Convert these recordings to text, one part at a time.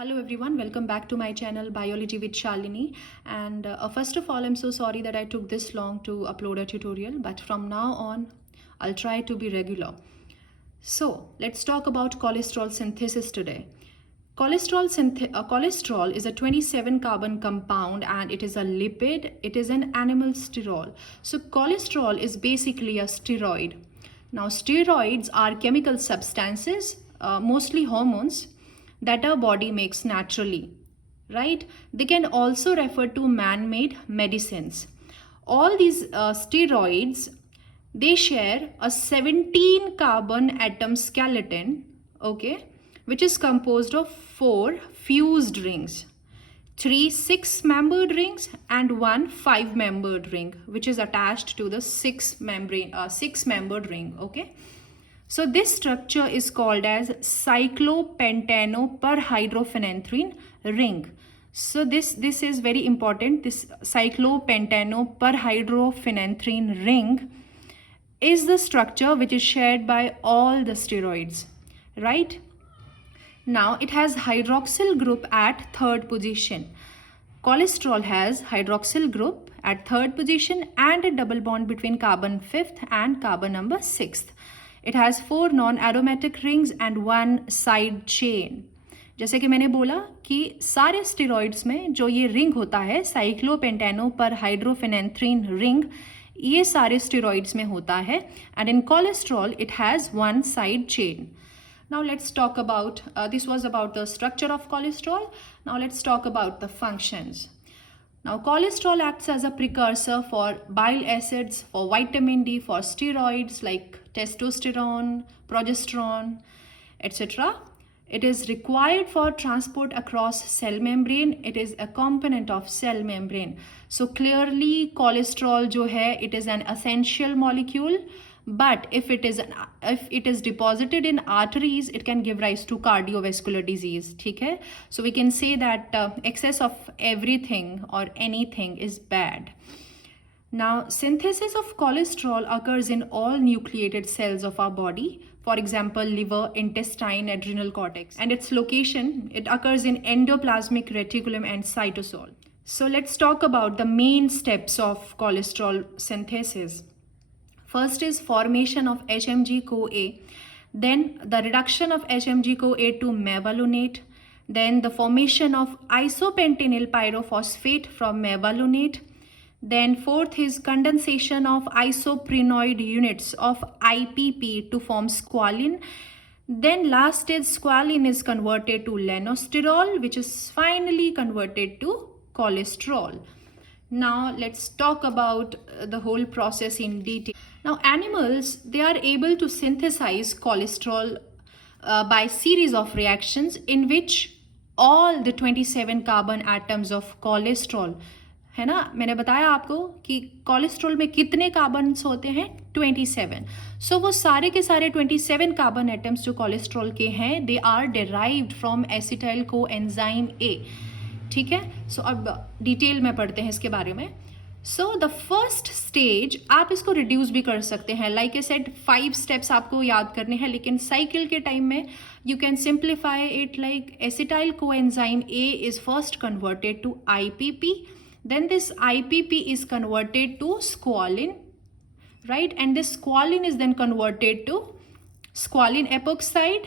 Hello everyone, welcome back to my channel Biology with Shalini. And first of all, I'm so sorry that I took this long to upload a tutorial, but from now on, I'll try to be regular. So let's talk about cholesterol synthesis today. Cholesterol is a 27 carbon compound and it is a lipid. It is an animal sterol. So cholesterol is basically a steroid. Now steroids are chemical substances, mostly hormones, that our body makes naturally, right? They can also refer to man-made medicines. All these steroids, they share a 17 carbon atom skeleton, okay, which is composed of 4 fused rings, 3 6-membered rings and 1 5-membered ring, which is attached to the 6-membered ring, okay. So this structure is called as cyclopentanoperhydrophenanthrin ring. So this is very important. This cyclopentanoperhydrophenanthrin ring is the structure which is shared by all the steroids, right? Now it has hydroxyl group at 3rd position. Cholesterol has hydroxyl group at 3rd position and a double bond between carbon 5th and carbon number 6th. It has 4 non-aromatic rings and 1 side chain. जैसे कि मैंने बोला कि सारे steroids में जो ये ring होता है साइक्लोपेंटानोपरहाइड्रोफेनेंथ्रिन रिंग, ये सारे स्टेरॉइड्स में होता है and in cholesterol it has 1 side chain. Now let's talk about, this was about the structure of cholesterol. Now let's talk about the functions. Now cholesterol acts as a precursor for bile acids, for vitamin D, for steroids like testosterone, progesterone, etc. It is required for transport across cell membrane. It is a component of cell membrane. So clearly cholesterol जो है, it is an essential molecule. But if it is deposited in arteries, it can give rise to cardiovascular disease. ठीक है? So we can say that excess of everything or anything is bad. Now synthesis of cholesterol occurs in all nucleated cells of our body. For example, liver, intestine, adrenal cortex. And its location, it occurs in endoplasmic reticulum and cytosol. So let's talk about the main steps of cholesterol synthesis. First is formation of HMG-CoA, then the reduction of HMG-CoA to mevalonate, then the formation of isopentenyl pyrophosphate from mevalonate, then fourth is condensation of isoprenoid units of IPP to form squalene, then last is squalene is converted to lanosterol, which is finally converted to cholesterol. Now let's talk about the whole process in detail. Now animals, they are able to synthesize cholesterol by series of reactions in which all the 27 carbon atoms of cholesterol, है ना, मैंने बताया आपको कि cholesterol में कितने carbons होते हैं 27. सो वो सारे के सारे 27 कार्बन एटम्स जो कोलेस्ट्रॉल के हैं, they are derived from acetyl coenzyme A. ठीक है, सो अब डिटेल में पढ़ते हैं इसके बारे में. सो द फर्स्ट स्टेज, आप इसको रिड्यूस भी कर सकते हैं. लाइक ए सेड 5 स्टेप्स आपको याद करने हैं, लेकिन साइकिल के टाइम में you can simplify it like acetyl coenzyme A is first converted to IPP, then this IPP is converted to squalene, right, and this squalene is then converted to squalene epoxide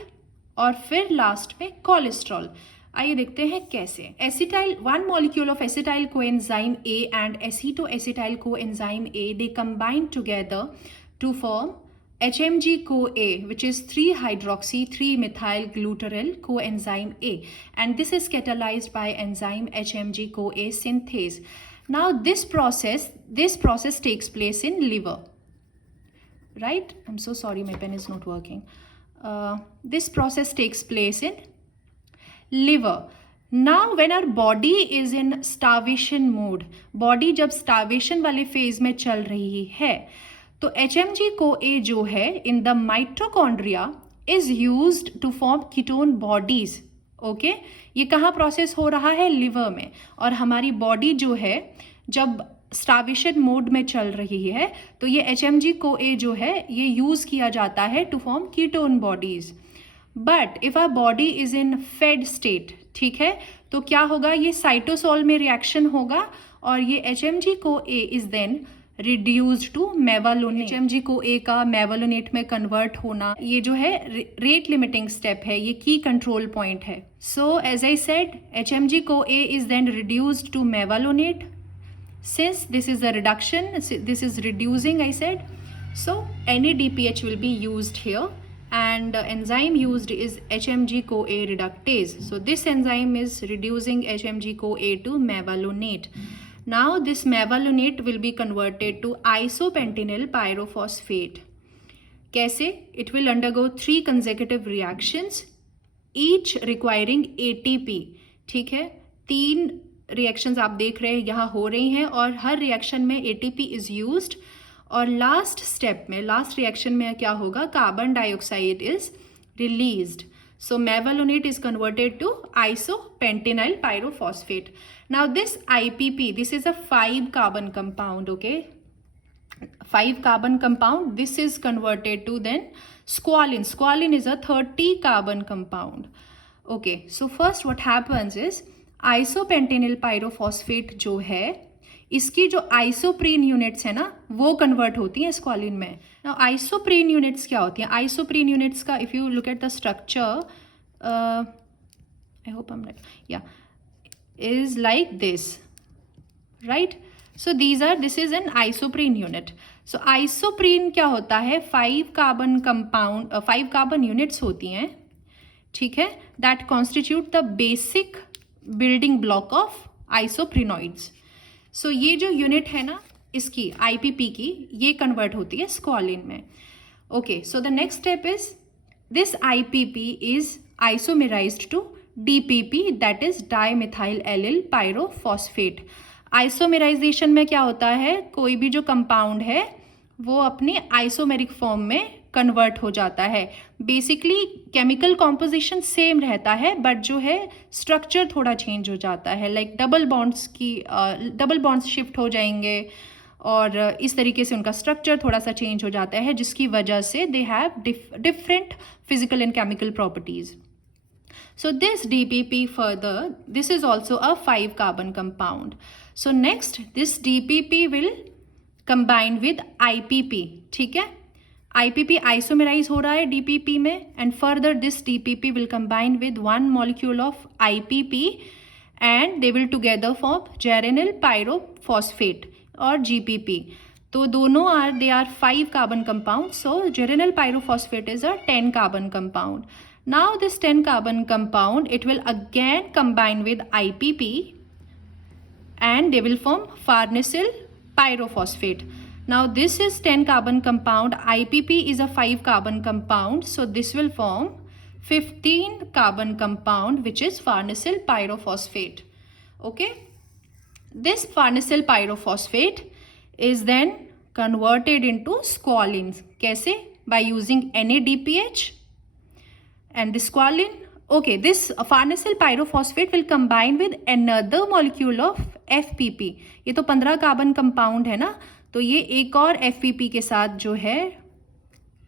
और फिर last में cholesterol. आइए देखते हैं कैसे. Acetyl, 1 molecule of acetyl coenzyme A and acetoacetyl coenzyme A, they combine together to form HMG-CoA, which is 3-hydroxy-3-methyl glutaril coenzyme A, and this is catalyzed by enzyme HMG-CoA synthase. Now this process takes place in liver, right? I'm so sorry, my pen is not working. This process takes place in liver. Now when our body is in starvation mode, body जब starvation वाले phase में चल रही है, तो HMG-CoA जो है in the mitochondria is used to form ketone bodies. Okay, ये कहाँ प्रोसेस हो रहा है? लिवर में. और हमारी बॉडी जो है जब स्टार्वेशन मोड में चल रही है, तो ये HMG-CoA जो है ये यूज़ किया जाता है to form ketone bodies. But if our body is in fed state, ठीक है, तो क्या होगा, ये साइटोसोल में रिएक्शन होगा और ये HMG co A is then reduced to mevalonate. HMG co A का मेवालोनेट में कन्वर्ट होना, ये जो है रेट लिमिटिंग स्टेप है, ये की कंट्रोल पॉइंट है। So as I said, HMG co A is then reduced to mevalonate. Since this is a reduction, this is reducing, I said, so NADPH will be used here, and the enzyme used is HMG-CoA reductase. So this enzyme is reducing HMG-CoA to mevalonate. Now this mevalonate will be converted to isopentenyl pyrophosphate. कैसे? It will undergo 3 consecutive reactions, each requiring ATP. ठीक है, 3 reactions आप देख रहे हैं यहाँ हो रही हैं और हर रिएक्शन में ATP इज यूज्ड और लास्ट स्टेप में, लास्ट रिएक्शन में क्या होगा, carbon dioxide is released. So mevalonate is converted to isopentenyl pyrophosphate. Now this IPP, this is a 5 carbon compound. Okay, 5 carbon compound, this is converted to then squalene. Squalene is a 30 carbon compound. Okay, so first what happens is isopentenyl pyrophosphate जो है, इसकी जो isoprene units है ना, वो convert होती हैं squalane में. नाउ आइसोप्रीन यूनिट्स क्या होती हैं? आइसोप्रीन यूनिट्स का if you look at the structure, I hope I am right, yeah, is like this, right? So this is an isoprene unit. So isoprene क्या होता है? 5 कार्बन कंपाउंड, 5 कार्बन यूनिट्स होती हैं, ठीक है, that constitute the basic building block of isoprenoids. So ये जो unit है ना इसकी IPP की, ये कन्वर्ट होती है स्क्वालिन में. Okay, so the next step is this IPP is isomerized to DPP, that is dimethyl allyl pyrophosphate. Isomerization में क्या होता है, कोई भी जो कंपाउंड है वो अपनी आइसोमेरिक फॉर्म में कन्वर्ट हो जाता है. बेसिकली केमिकल कॉम्पोजिशन सेम रहता है, बट जो है स्ट्रक्चर थोड़ा चेंज हो जाता है. लाइक डबल बॉन्ड्स शिफ्ट हो जाएंगे और इस तरीके से उनका स्ट्रक्चर थोड़ा सा चेंज हो जाता है, जिसकी वजह से they have different physical and chemical properties. So this DPP further, this is also a 5 carbon compound. So next this DPP will combine with IPP, ठीक है, IPP isomerize हो रहा है DPP में, and further this DPP will combine with 1 molecule of IPP and they will together form geranyl pyrophosphate or GPP. तो दोनों they are 5 carbon compounds, so geranyl pyrophosphate is a 10 carbon compound. Now this 10 carbon compound, it will again combine with IPP and they will form farnesyl pyrophosphate. Now this is 10 carbon compound, IPP is a 5 carbon compound, so this will form 15 carbon compound which is farnesyl pyrophosphate. Okay, this farnesyl pyrophosphate is then converted into squalene. कैसे? By using NADPH and the squalene. Okay, this farnesyl pyrophosphate will combine with another molecule of FPP. ये तो 15 carbon compound है ना, तो ये एक और FPP के साथ जो है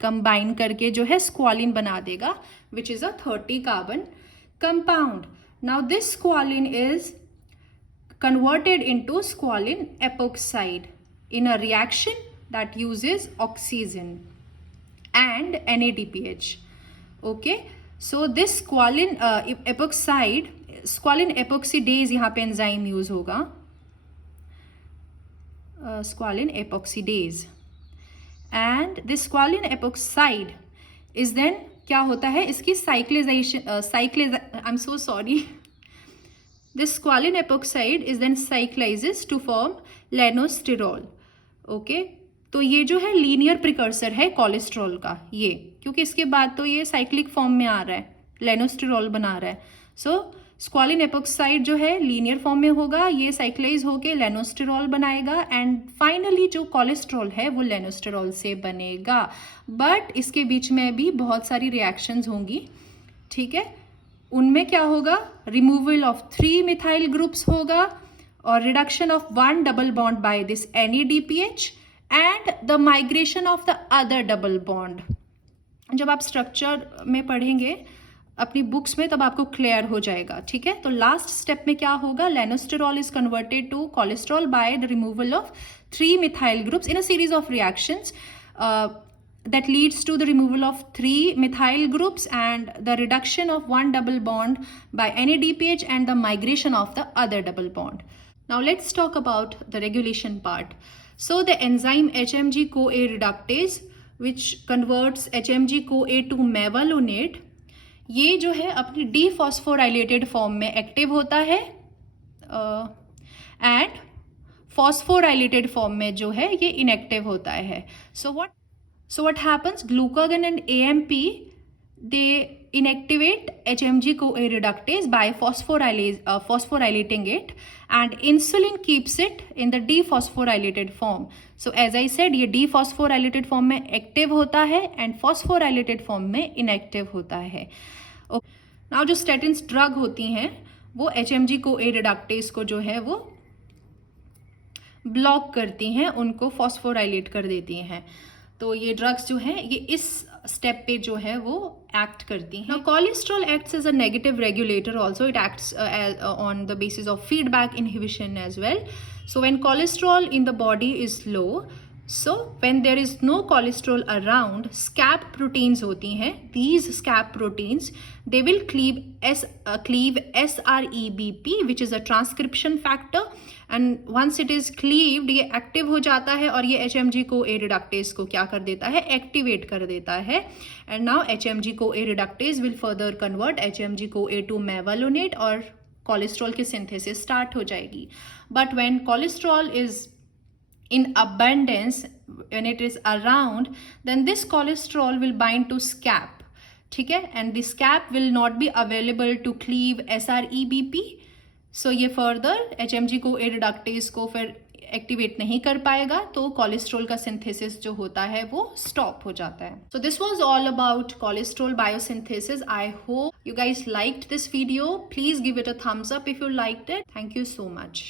कंबाइन करके जो है स्क्वालिन बना देगा, which is a 30 carbon compound. Now this squalane is converted into squalane epoxide in a reaction that uses oxygen and NADPH. Okay, so this squalene epoxide, squalene epoxidase यहाँ पे एंजाइम यूज होगा, squalene epoxidase, and this squalene epoxide is then क्या होता है, इसकी साइक्लिजाइजेशन, I'm so sorry, this squalene epoxide is then cyclizes to form lanosterol. Okay, तो ये जो है लीनियर प्रिकर्सर है कोलेस्ट्रॉल का, ये क्योंकि इसके बाद तो ये साइक्लिक फॉर्म में आ रहा है, लेनोस्टिरॉल बना रहा है. सो स्क्वालिन एपोक्साइड जो है लीनियर फॉर्म में होगा, ये साइक्लाइज होके लेनोस्टिरॉल बनाएगा एंड फाइनली जो कोलेस्ट्रॉल है वो लेनोस्टिरॉल से बनेगा. बट इसके बीच में भी बहुत सारी रिएक्शंस होंगी, ठीक है. उनमें क्या होगा, रिमूवल ऑफ 3 मिथाइल ग्रुप्स होगा और reduction of 1 double bond by this NADPH and the migration of the other double bond. जब आप स्ट्रक्चर में पढ़ेंगे अपनी बुक्स में तब आपको क्लियर हो जाएगा, ठीक है। तो लास्ट स्टेप में क्या होगा, lanosterol is converted to cholesterol by the removal of 3 methyl groups in a series of reactions that leads to the removal of 3 methyl groups and the reduction of 1 double bond by NADPH and the migration of the other double bond. Now let's talk about the regulation part. So the enzyme HMG-CoA reductase which converts HMG-CoA to mevalonate, ये जो है अपनी dephosphorylated form में active होता है and phosphorylated form में जो है ये इनएक्टिव होता है. So what happens? Glucagon and AMP, they inactivate HMG-CoA reductase by phosphorylating it, and insulin keeps it in the dephosphorylated form. So as I said, ये dephosphorylated form में active होता है and phosphorylated form में inactive होता है. Okay. Now जो statins drug होती हैं वो HMG-CoA reductase को जो है वो ब्लॉक करती हैं, उनको फॉस्फोराइलेट कर देती हैं. तो ये ड्रग्स जो हैं ये इस स्टेप पे जो है वो एक्ट करती हैं. Cholesterol acts as a negative regulator also. It acts on the basis of feedback inhibition as well. So when cholesterol in the body is low, so when there is no cholesterol around, scap proteins होती हैं. These scap proteins, they will cleave SREBP which is a transcription factor, and once it is cleaved ये active हो जाता है और ये HMG-CoA reductase को क्या कर देता है, एक्टिवेट कर देता है. and now HMG-CoA reductase will further convert HMG-CoA to mevalonate और कोलेस्ट्रॉल की सिंथेसिस स्टार्ट हो जाएगी. But when cholesterol is in abundance, when it is around, then this cholesterol will bind to scap, ठीक है, and the scap will not be available to cleave SREBP. so ये further HMG-CoA reductase को फिर activate नहीं कर पाएगा, तो cholesterol का सिंथेसिस जो होता है वो स्टॉप हो जाता है. So this was all about cholesterol biosynthesis. I hope you guys liked this video. Please give it a thumbs up if you liked it. Thank you so much.